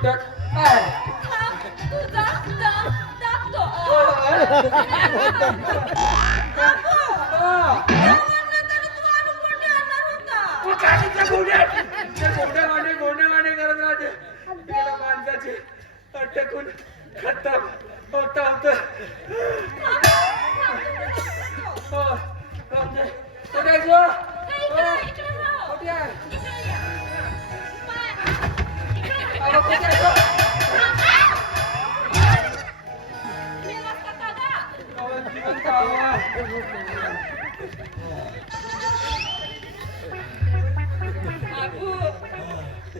पोटात तुझा दाबतो गोंडेवाणे करत राहते तिला माणसाची अटकून खतम होता होतं कुठे जो कुठे आहे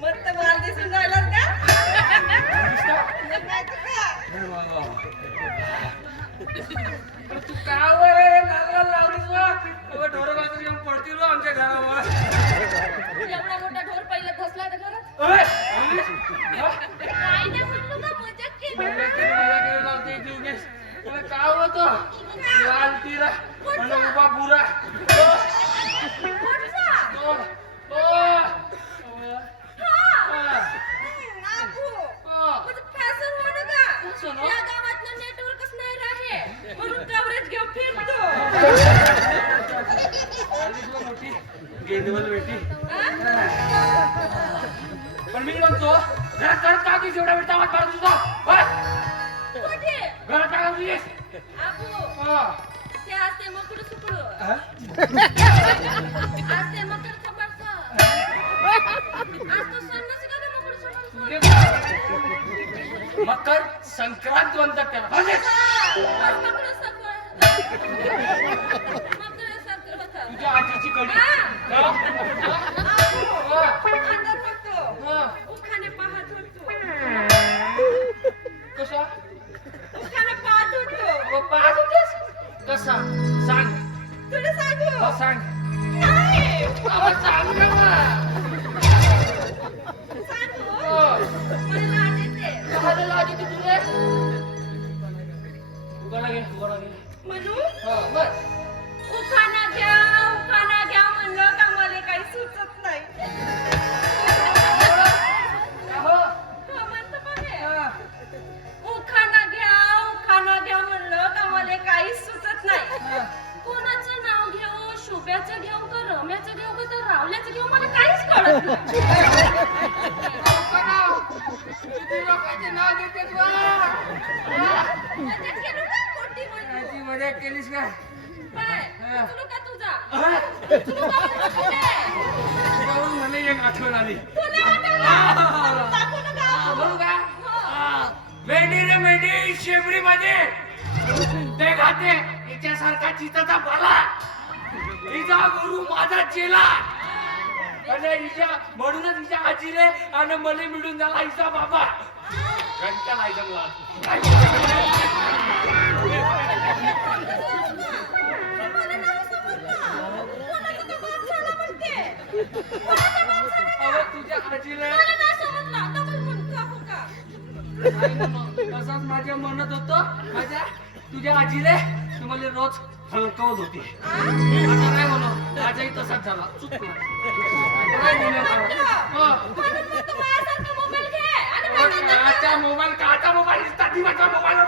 मस्त माल दिसून राहिलास का तू काय लावलीस ढोर बाजू घेऊन पडतील आमच्या घरावर एवढा मोठा ढोर पहिला घसला तर खरंच काय नाही म्हणलो का मजाक केली काय होतो लाल तिरा आणि उभा बुरा पण मी म्हणतो घरात का की जेवढा वेळ आवाज मारत तुझा घरात काय तुझीस मकर संक्रांत म्हणतात त्याला तुझ्या आजीची कडी कशा पाहत होतेस कसा सांग तुला सांगू सांग सांग उखाणा घ्या म्हणलं का मला काही सुचत नाही उखाणा घ्या म्हणलं का मला काही सुचत नाही कोणाचं नाव घेऊ शुभ्याचं घेऊ का रम्याचं घेऊ का तर रावल्याचं घेऊ मला काहीच कळत नाही मजा केलीस का मला एक आठवण आली मेंढी रे मेंढी शेपडी मध्ये ते खाते हिच्यासारखा चिताचा पाला हिचा गुरु माझा चेला आणि हिच्या म्हणूनच हिच्या आजीने आणि मला मिळून झाला हिचा बाबा घंटा नाही जमला तुझ्या आजीला तसाच माझ्या म्हणत होतो माझ्या तुझ्या आजीले तुम्हाला रोज हलकवत होती आता काय म्हणू माझाही तसाच झाला चुकला मोबाईल काचा मोबाईल दिवाचा मोबाईल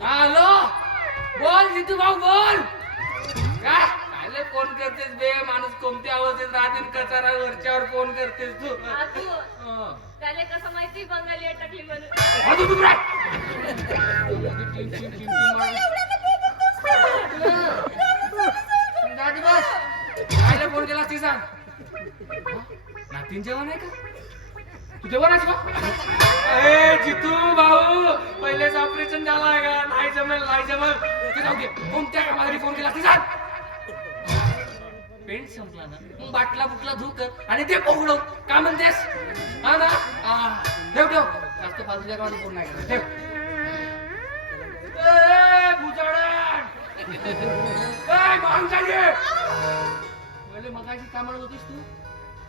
हॅलो बोल जितू भाऊ बोल काय फोन करतेस बे माणूस कोणत्या अवस्थेत राहते कचरा वरच्यावर फोन करतेस तू त्याला कसं माहिती बंगाली अटकली म्हणून काय फोन केला ती सांग नातीन जेवण आहे का तू जेवण आहेस का ए जितू भाऊ पहिलेच ऑपरेशन झालं आहे का नाही जमेल ते जाऊ दे कोणत्या कामासाठी फोन केला ती सांग पेंट संपला ना बाटला बुटला धुकर आणि ते पकडू काय म्हणतेस हा ना ठेव जास्त फालतूच्या कामाला फोन नाही ठेव भुजाडा काय भांगचाली पहिले मगाशी काय म्हणत होतीस तू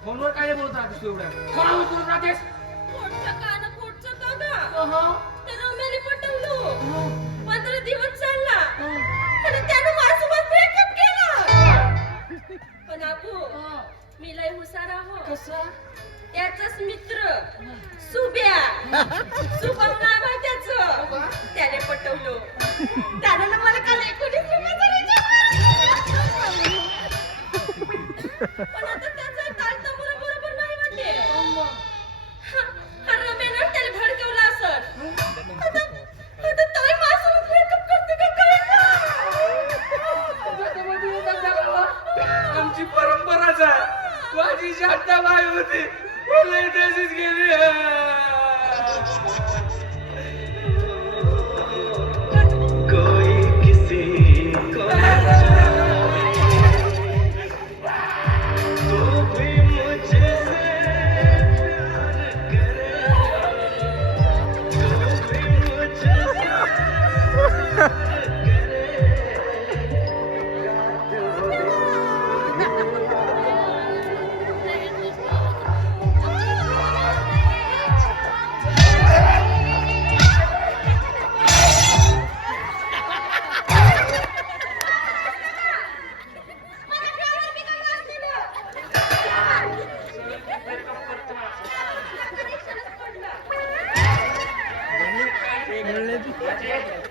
फोनवर काय बोलत राहतेस तू एवढ्या कोणावर बोलत राहतेस पोटचं काका त्या रम्याने पटवलो 15 दिवस चालला आणि त्यानं माझ्यासोबत ब्रेकअप केला पण आपू मी लय हुशार आहो कसा त्याचाच मित्र सुब्या शुभम नाव आहे त्याचं त्याने पटवलो त्यानं ना मला काल 19 पण आता त्याचा तालता बरोबर नाही वाटते हा रम्यानं त्याला भडकवलं असं आता तोही माझ्यासोबत ब्रेकअप करते का काय आमची परंपराच आहे माझी शांताबाई होती मला तशीच गेली कोई किसी को तो भी मुझसे प्यार करे तो भी मुझसे प्यार पडलं